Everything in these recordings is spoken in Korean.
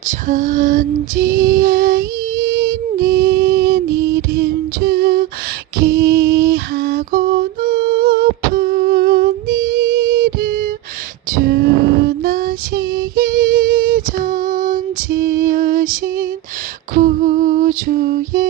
천지에 있는 이름 중 귀하고 높은 이름 주 나시기 전 지으신 구주의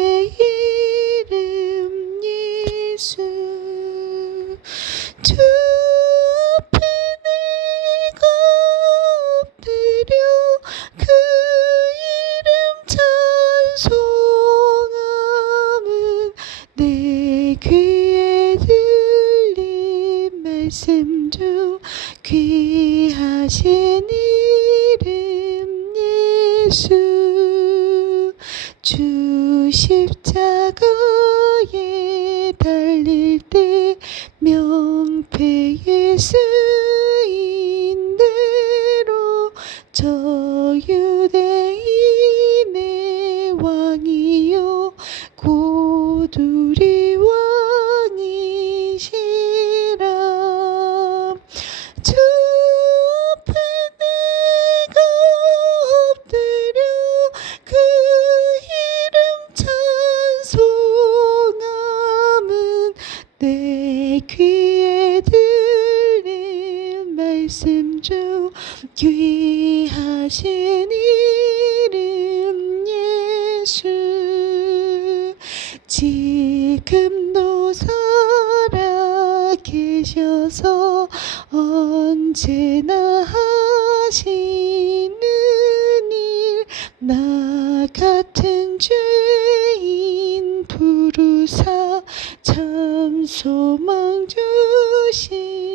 십자가에 달릴 때 명패에 쓰 지금도 살아 계셔서 언제나 하시는 일 나 같은 죄인 부르사 참 소망 주시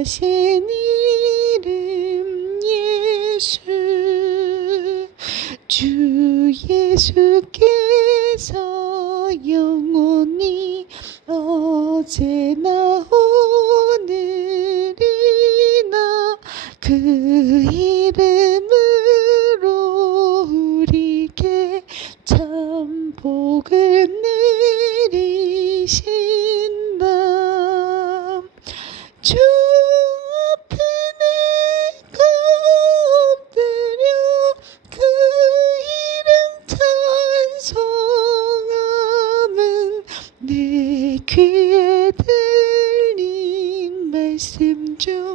하신 이름 예수 주 예수께서 영원히 어제나 오늘이나 그 이름으로 우리에게 참 복을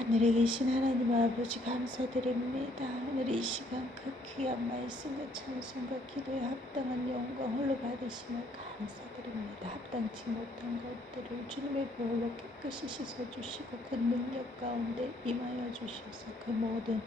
하늘에 계신 하나님 아버지 감사드립니다. 오늘 이 시간 그 귀한 말씀과 찬송과 기도에 합당한 영광 홀로 받으심을 감사드립니다. 합당치 못한 것들을 주님의 보혈로 깨끗이 씻어주시고 그 능력 가운데 임하여 주셔서 그 모든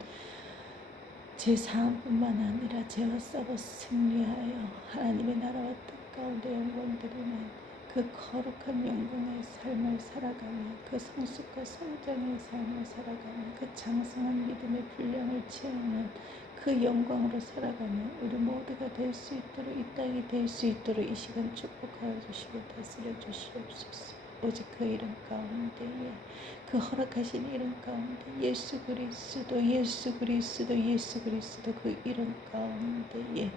제 사함뿐만 아니라 죄와 싸워 승리하여 하나님의 나라와 뜻 가운데 영광드리는 그 거룩한 영광의 삶을 살아가며 그 성숙과 성장의 삶을 살아가며 그 장성한 믿음의 분량을 채우는 그 영광으로 살아가며 우리 모두가 될 수 있도록 이 땅이 될 수 있도록 이 시간 축복하여 주시고 다스려 주시옵소서. 오직 그 이름 가운데에 그 허락하신 이름 가운데 예수 그리스도 예수 그리스도 예수 그리스도 그 이름 가운데에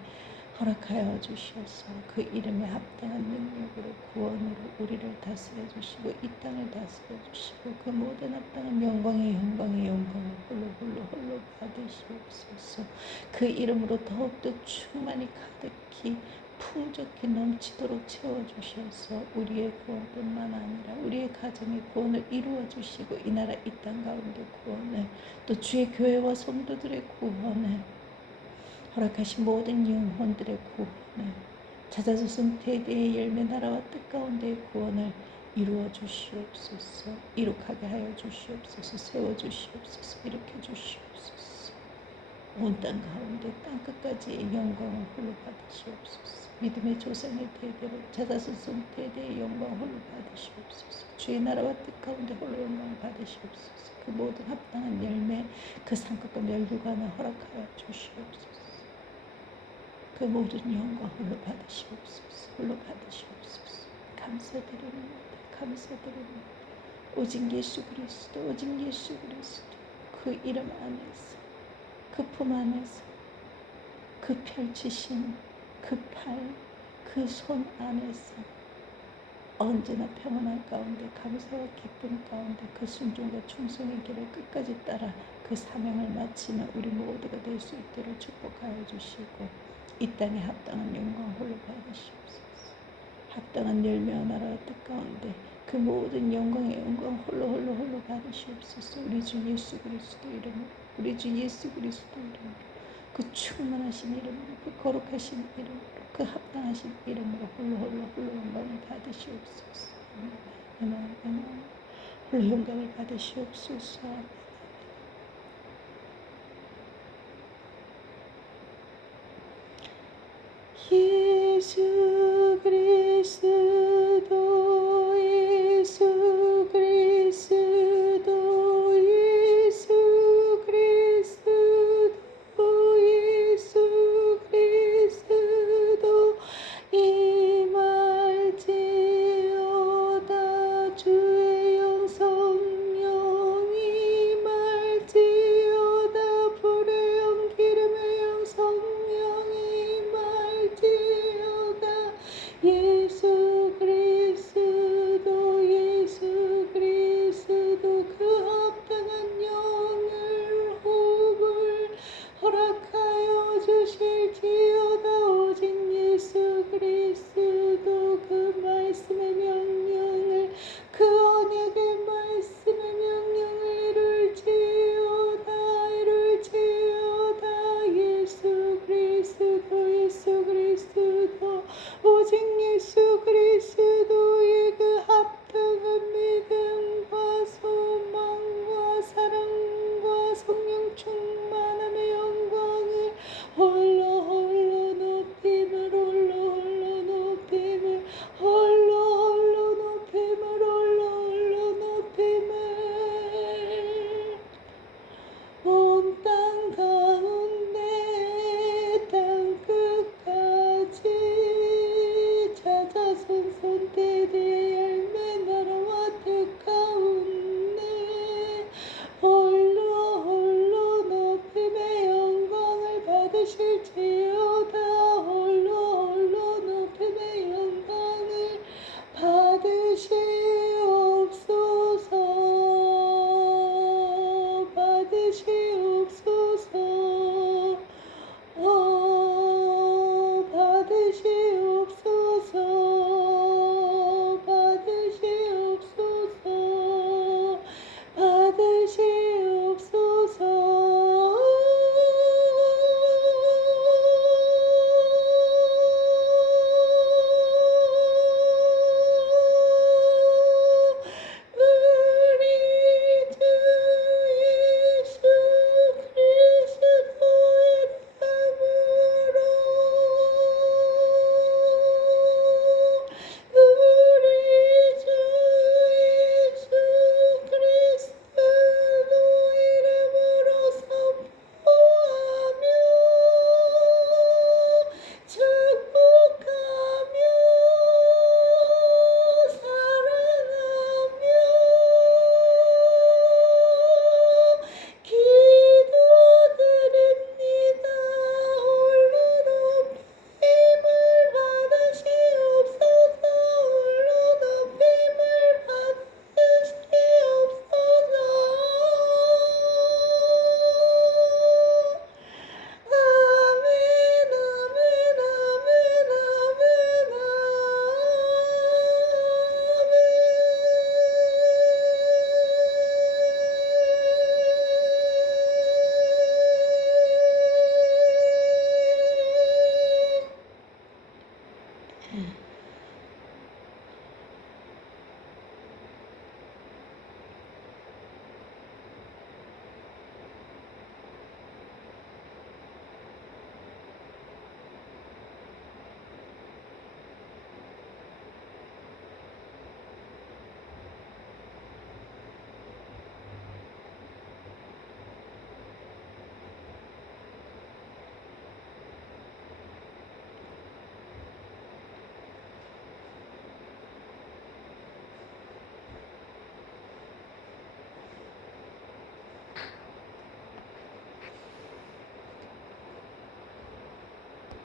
허락하여 주셔서. 그 이름에 합당한 능력으로 구원으로 우리를 다스려 주시고 이 땅을 다스려 주시고 그 모든 합당한 영광의 영광의 영광을 홀로 홀로 홀로 받으시옵소서. 그 이름으로 더욱더 충만히 가득히 풍족히 넘치도록 채워주셔서 우리의 구원뿐만 아니라 우리의 가정의 구원을 이루어 주시고 이 나라 이 땅 가운데 구원을 또 주의 교회와 성도들의 구원을 허락하신 모든 영혼들의 구원을 찾아서선 대대의 열매 나라와 뜻 가운데의 구원을 이루어 주시옵소서 이룩하게 하여 주시옵소서 세워 주시옵소서 일으켜 주시옵소서. 온 땅 가운데 땅 끝까지의 영광을 홀로 받으시옵소서. 믿음의 조상의 대대로 찾아서선 대대의 영광 홀로 받으시옵소서. 주의 나라와 뜻 가운데 홀로 영광 받으시옵소서. 그 모든 합당한 열매 그 상급과 멸류관을 허락하여 주시옵소서 그 모든 영광 홀로 받으시옵소서. 홀로 받으시옵소서. 감사드립니다 감사드립니다 오직 예수 그리스도 오직 예수 그리스도. 그 이름 안에서 그 품 안에서 그 펼치신 그 팔 그 손 안에서 언제나 평안한 가운데 감사와 기쁨 가운데 그 순종과 충성의 길을 끝까지 따라 그 사명을 마치는 우리 모두가 될 수 있도록 축복하여 주시고 이 땅에 합당한 영광 홀로 받으시옵소서. 합당한 열매와 나라의 뜻 가운데 그 모든 영광의 영광 홀로 홀로 홀로 받으시옵소서. 우리 주 예수 그리스도 이름으로 우리 주 예수 그리스도 이름으로 그 충만하신 이름으로 그 거룩하신 이름으로 그 합당하신 이름으로 홀로 홀로 홀로 영광을 받으시옵소서. 아멘 아멘 홀로 영광을 받으시옵소서. 예수